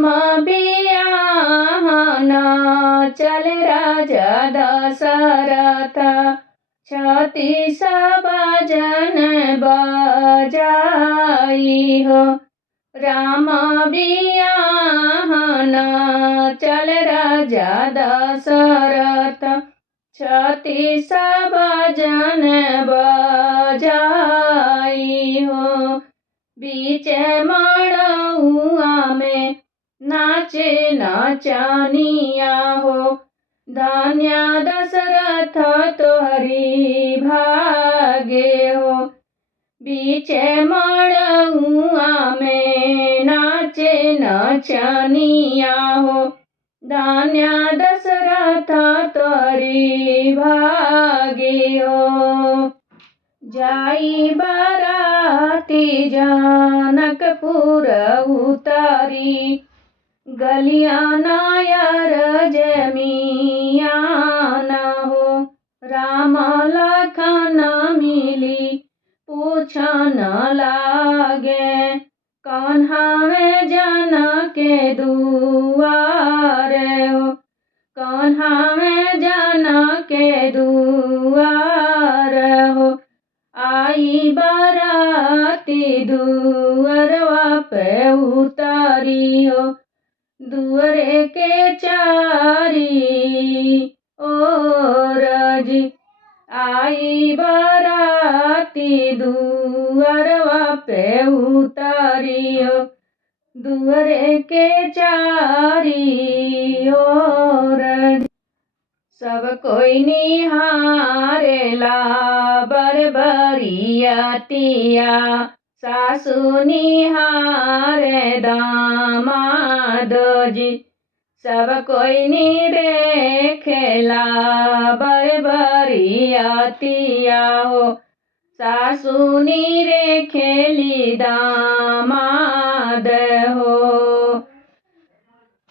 राम बियाहन चल राजा दशरथ, छत्तीस बाजन बजाई हो। राम बियाहन चल राजा दशरथ, छत्तीस बाजन बजाई हो। बीच मड़उआ में नाचे नचनिया हो, धन्य दशरथ तोहरी भागे हो। बीच मड़उआ में नाचे नचनिया हो, धन्य दशरथ तोहरी भागे हो। जाई बाराती जनकपुर उतारी, गलियां नायर जमियान हो। राम लखन मिली पूछन लागे, कन्हा में जनक के दुआर हो। कन्हा में जनक के दुआर हो। आई बाराती दुअरवा पे उतारी हो, दुअरे के चारी ओर जी। आई बाराती दुअरवा पे उतारी हो, दुअरे के चारी ओर। सब कोई निहारेला बरबरियतिया, सासु निहारे दामाद जी। सब कोई निरेखेला बरबरियतिया हो, सासु निरेखेली दामाद हो।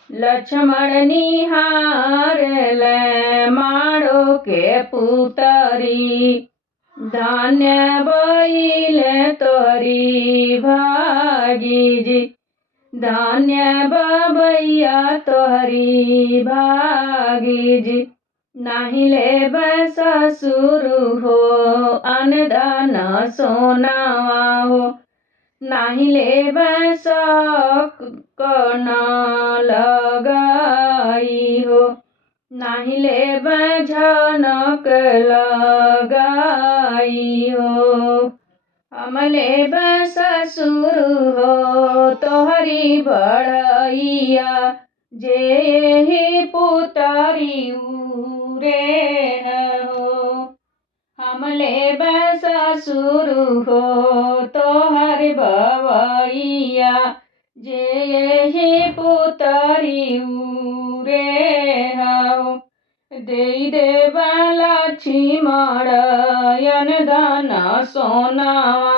लक्ष्मण निहारले माड़ो के पुतरी, धन्य बइल तोहरी भागी जी। धन्य बबैया तोहरी भागी जी। नाही लेब ससुर हो अनधन सोनावा हो, नाही लेब सकन लगाई हो, नाही लेब झनक लगाई हो। हम लेब ससुर हो तोहरी बढ़ैया, जे ही पुतरी उरे हो। हम लेब ससुर हो तोहर बवैया, जे ही पुतरी उरे हो। देई देब लक्ष्मण अनधन सोनावा,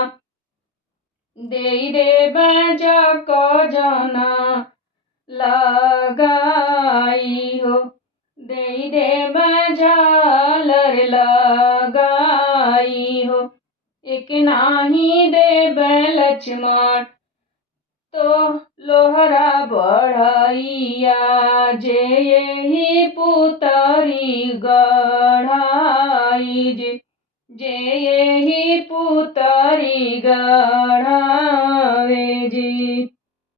देई देब जक जन लगाई हो, देई देब झालर लगाई हो। एक नाही देब लक्ष्मण तो लोहरा बढ़ैया, जे यही पुतरी गढ़ाई जे यही पुतरी गढ़